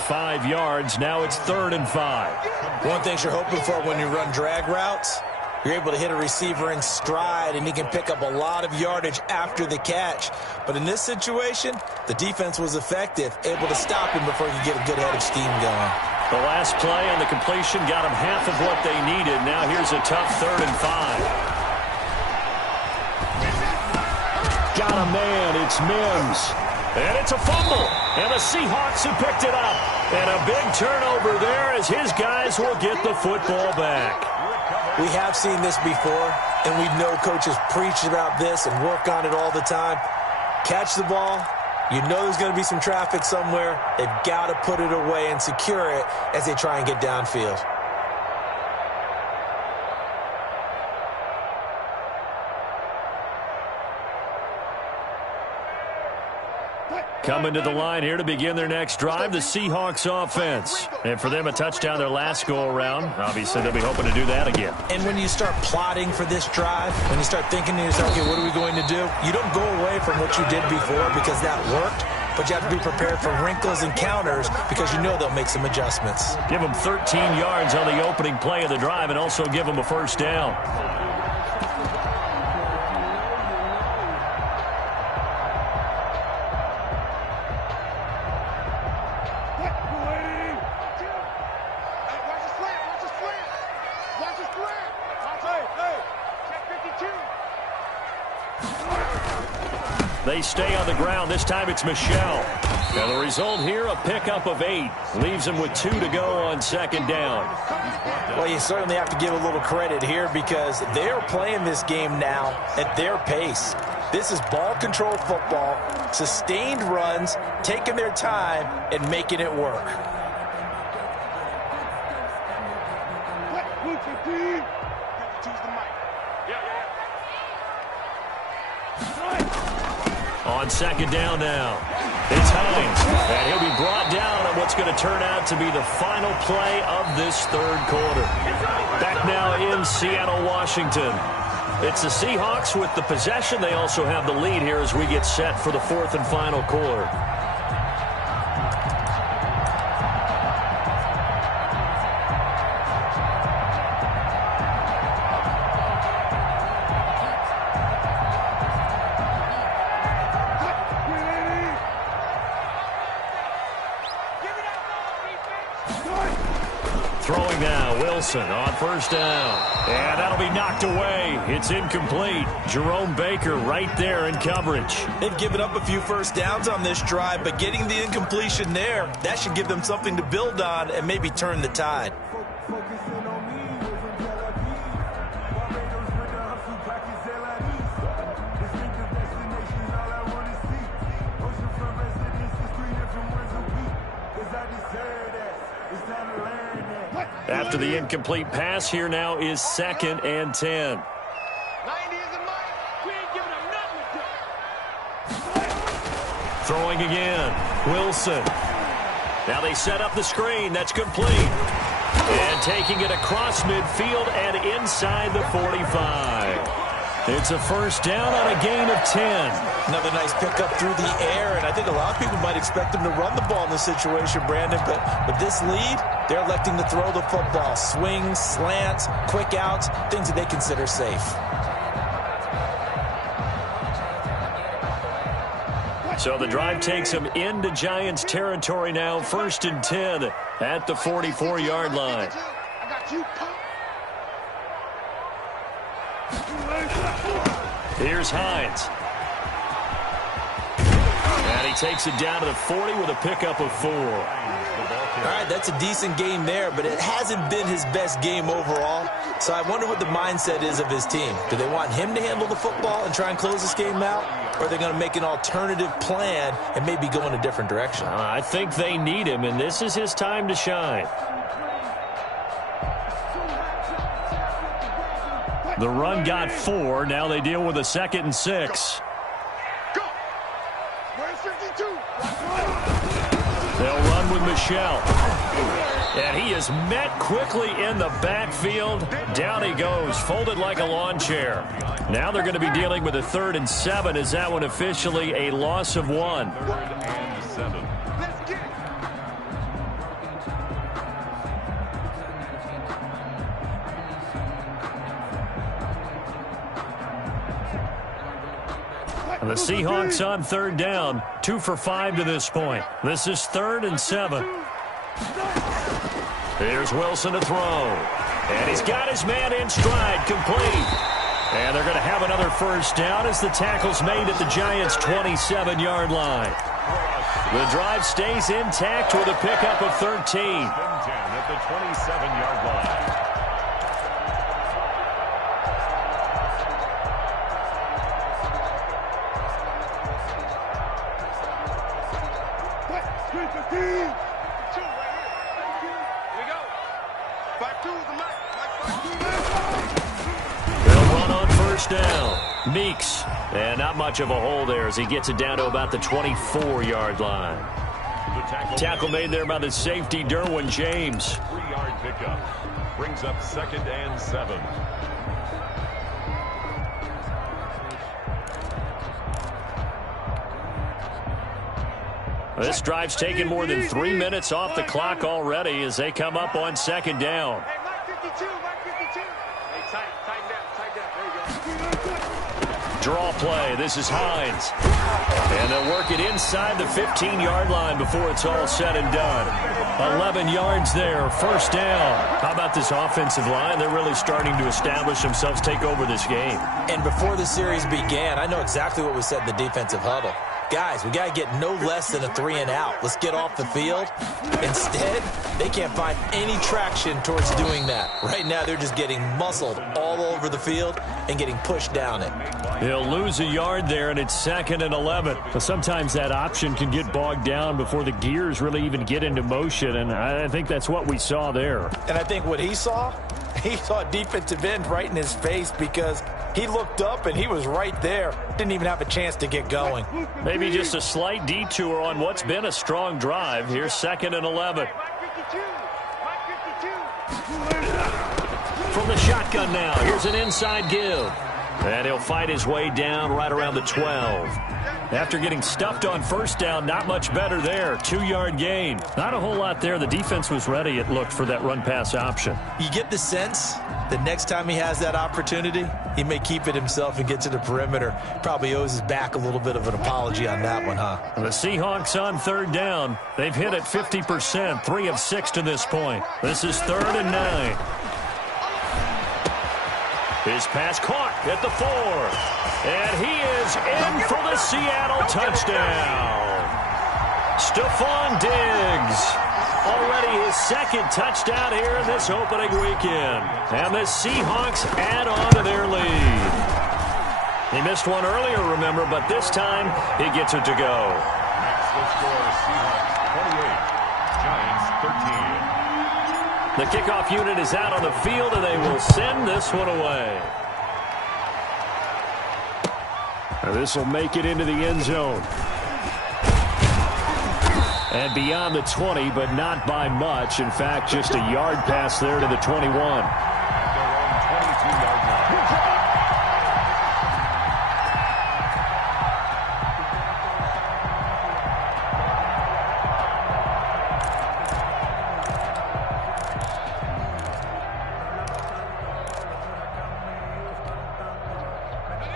5 yards. Now it's 3rd and 5. One thing you're hoping for when you run drag routes, you're able to hit a receiver in stride, and he can pick up a lot of yardage after the catch. But in this situation, the defense was effective, able to stop him before you get a good head of steam going. The last play on the completion got him half of what they needed. Now here's a tough 3rd and 5. Got a man. It's Mims. And it's a fumble. And the Seahawks have picked it up. And a big turnover there as his guys will get the football back. We have seen this before, and we know coaches preach about this and work on it all the time. Catch the ball. You know there's going to be some traffic somewhere. They've got to put it away and secure it as they try and get downfield. Coming to the line here to begin their next drive, the Seahawks offense. And for them, a touchdown their last go-around. Obviously, they'll be hoping to do that again. And when you start plotting for this drive, when you start thinking to yourself, okay, what are we going to do? You don't go away from what you did before because that worked, but you have to be prepared for wrinkles and counters because you know they'll make some adjustments. Give them 13 yards on the opening play of the drive and also give them a first down. They stay on the ground. This time it's Michelle. Now the result here, a pickup of 8. Leaves them with 2 to go on second down. Well, you certainly have to give a little credit here because they're playing this game now at their pace. This is ball control football, sustained runs, taking their time, and making it work. On second down now, it's Hines, and he'll be brought down on what's going to turn out to be the final play of this third quarter. Back now in Seattle, Washington. It's the Seahawks with the possession. They also have the lead here as we get set for the fourth and final quarter. Throwing now, Wilson on first down. And that'll be knocked away. It's incomplete. Jerome Baker right there in coverage. They've given up a few first downs on this drive, but getting the incompletion there, that should give them something to build on and maybe turn the tide. After the incomplete pass, here now is 2nd and 10. Throwing again, Wilson. Now they set up the screen. That's complete. And taking it across midfield and inside the 45. It's a first down on a gain of 10. Another nice pickup through the air, and I think a lot of people might expect them to run the ball in this situation, Brandon, but with this lead, they're electing to throw the football. Swings, slants, quick outs, things that they consider safe. So the drive takes them into Giants territory now, 1st and 10 at the 44-yard line. Here's Hines. And he takes it down to the 40 with a pickup of 4. All right, that's a decent game there, but it hasn't been his best game overall. So I wonder what the mindset is of his team. Do they want him to handle the football and try and close this game out? Or are they going to make an alternative plan and maybe go in a different direction? I think they need him, and this is his time to shine. The run got 4. Now they deal with a 2nd and 6. They'll run with Michelle. And he is met quickly in the backfield. Down he goes, folded like a lawn chair. Now they're going to be dealing with a 3rd and 7. Is that one officially a loss of 1? And the Seahawks on 3rd down, 2 for 5 to this point. This is 3rd and 7. Here's Wilson to throw. And he's got his man in stride, complete. And they're going to have another first down as the tackle's made at the Giants' 27-yard line. The drive stays intact with a pickup of 13. 10 at the 27-yard line. They'll run on first down. Meeks. And not much of a hole there as he gets it down to about the 24-yard line. Tackle made there by the safety, Derwin James. 3-yard pickup. Brings up 2nd and 7. This drive's taken more than 3 minutes off the clock already as they come up on 2nd down. Hey, Mike 52, Mike 52. Hey, tighten down. There you go. Draw play. This is Hines. And they'll work it inside the 15-yard line before it's all said and done. 11 yards there, first down. How about this offensive line? They're really starting to establish themselves, take over this game. And before the series began, I know exactly what we said in the defensive huddle. Guys, we got to get no less than a 3-and-out. Let's get off the field. Instead, they can't find any traction towards doing that. Right now, they're just getting muscled all over the field and getting pushed down it. He'll lose a yard there, and it's 2nd and 11. But sometimes that option can get bogged down before the gears really even get into motion, and I think that's what we saw there. And I think what he saw a defensive end right in his face because he looked up and he was right there. Didn't even have a chance to get going. Maybe just a slight detour on what's been a strong drive. Here's 2nd and 11. From the shotgun now, here's an inside give. And he'll fight his way down right around the 12. After getting stuffed on first down, not much better there. 2-yard gain. Not a whole lot there. The defense was ready, it looked, for that run-pass option. You get the sense that next time he has that opportunity, he may keep it himself and get to the perimeter. Probably owes his back a little bit of an apology on that one, huh? The Seahawks on 3rd down. They've hit it 50%, 3 of 6 to this point. This is 3rd and 9. His pass caught at the 4. And he is in for the Seattle touchdown. Stephon Diggs. Already his 2nd touchdown here in this opening weekend. And the Seahawks add on to their lead. He missed one earlier, remember, but this time he gets it to go. Next, the score, Seahawks 28, Giants 13. The kickoff unit is out on the field, and they will send this one away. This will make it into the end zone. And beyond the 20, but not by much. In fact, just a yard pass there to the 21. Their own 22-yard line.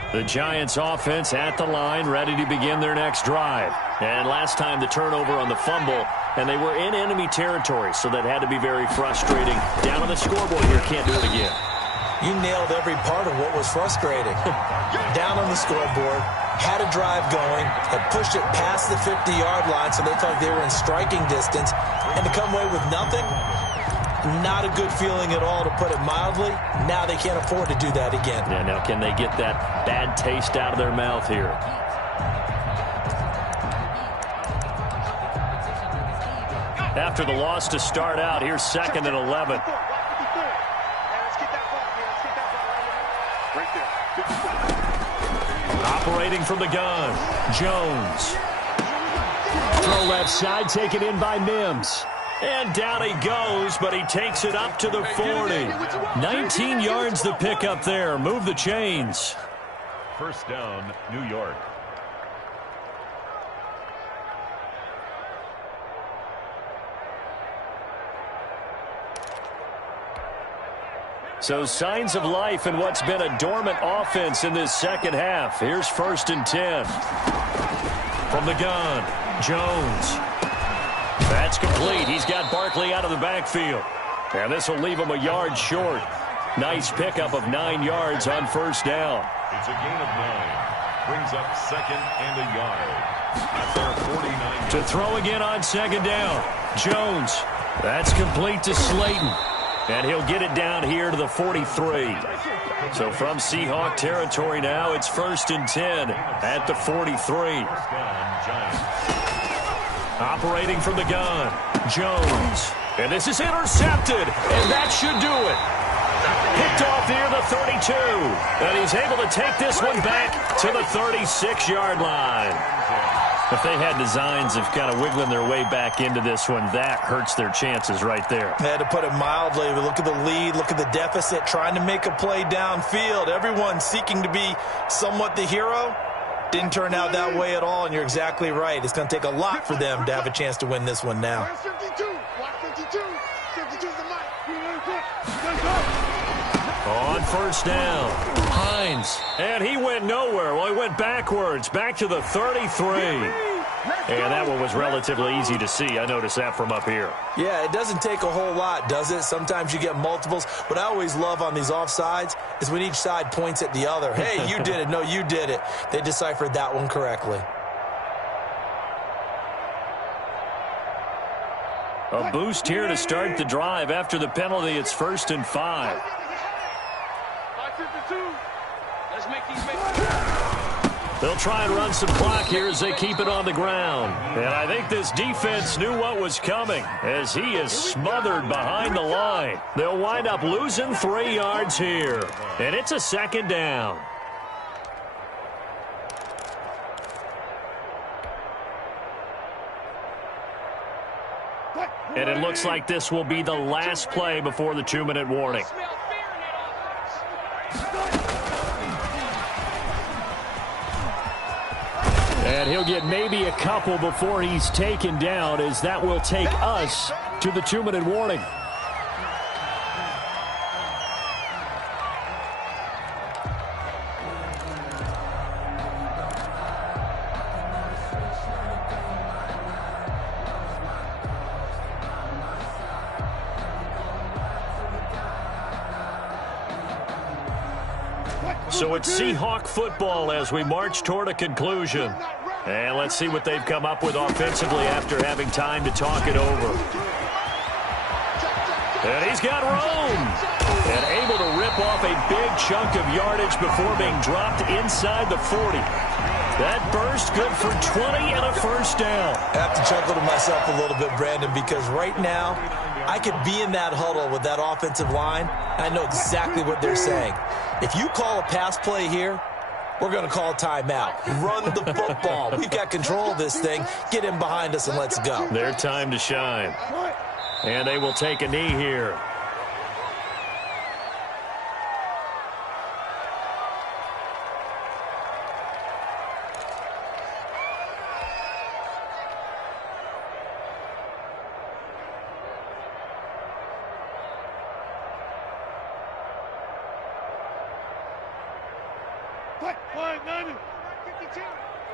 The Giants offense at the line, ready to begin their next drive. And last time the turnover on the fumble, and they were in enemy territory, so that had to be very frustrating. Down on the scoreboard here, can't do it again. You nailed every part of what was frustrating. Down on the scoreboard, had a drive going, had pushed it past the 50-yard line so they felt like they were in striking distance, and to come away with nothing, not a good feeling at all, to put it mildly. Now they can't afford to do that again. Yeah, now can they get that bad taste out of their mouth here? After the loss to start out, here's 2nd and 11. Operating from the gun, Jones. Throw left side, taken in by Mims. And down he goes, but he takes it up to the 40. 19 yards to pick up there. Move the chains. First down, New York. So signs of life in what's been a dormant offense in this second half. Here's 1st and 10. From the gun, Jones. That's complete. He's got Barkley out of the backfield. And this will leave him a yard short. Nice pickup of 9 yards on first down. It's a gain of 9. Brings up 2nd and a yard. At their 49. To throw again on 2nd down. Jones. That's complete to Slayton. And he'll get it down here to the 43. So from Seahawk territory now, it's 1st and 10 at the 43. Operating from the gun, Jones. And this is intercepted, and that should do it. Picked off near the 32. And he's able to take this one back to the 36-yard line. If they had designs of kind of wiggling their way back into this one, that hurts their chances right there. I had to put it mildly. Look at the lead, look at the deficit, trying to make a play downfield. Everyone seeking to be somewhat the hero. Didn't turn out that way at all, and you're exactly right. It's going to take a lot for them to have a chance to win this one now. On 1st down, Hines. And he went nowhere. Well, he went backwards, back to the 33. And that one was relatively easy to see. I noticed that from up here. Yeah, it doesn't take a whole lot, does it? Sometimes you get multiples. What I always love on these offsides is when each side points at the other. Hey, you did it. No, you did it. They deciphered that one correctly. A boost here to start the drive. After the penalty, it's 1st and 5. Let's make these They'll try and run some clock here as they keep it on the ground. And I think this defense knew what was coming as he is smothered behind the line. They'll wind up losing 3 yards here. And it's a 2nd down. And it looks like this will be the last play before the 2-minute warning. And he'll get maybe a couple before he's taken down, as that will take us to the 2-minute warning. So it's Seahawk football as we march toward a conclusion. And let's see what they've come up with offensively after having time to talk it over. And he's got room. And able to rip off a big chunk of yardage before being dropped inside the 40. That burst good for 20 and a 1st down. I have to chuckle to myself a little bit, Brandon, because right now I could be in that huddle with that offensive line. I know exactly what they're saying. If you call a pass play here, we're going to call a timeout. Run the football. We've got control of this thing. Get in behind us and let's go. Their time to shine. And they will take a knee here.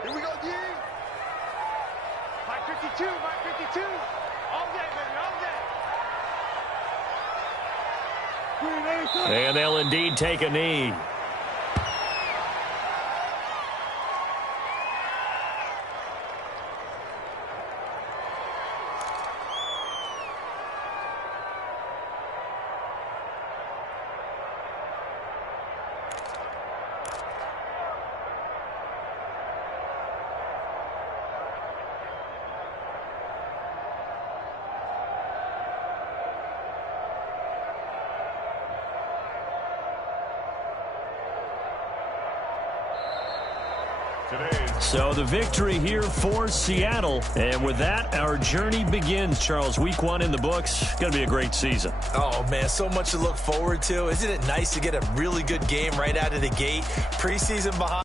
Here we go, D. Mike 52, Mike 52. All day, baby, all day. And they'll indeed take a knee. So the victory here for Seattle. And with that, our journey begins, Charles. Week 1 in the books. Going to be a great season. Oh, man, so much to look forward to. Isn't it nice to get a really good game right out of the gate? Preseason behind.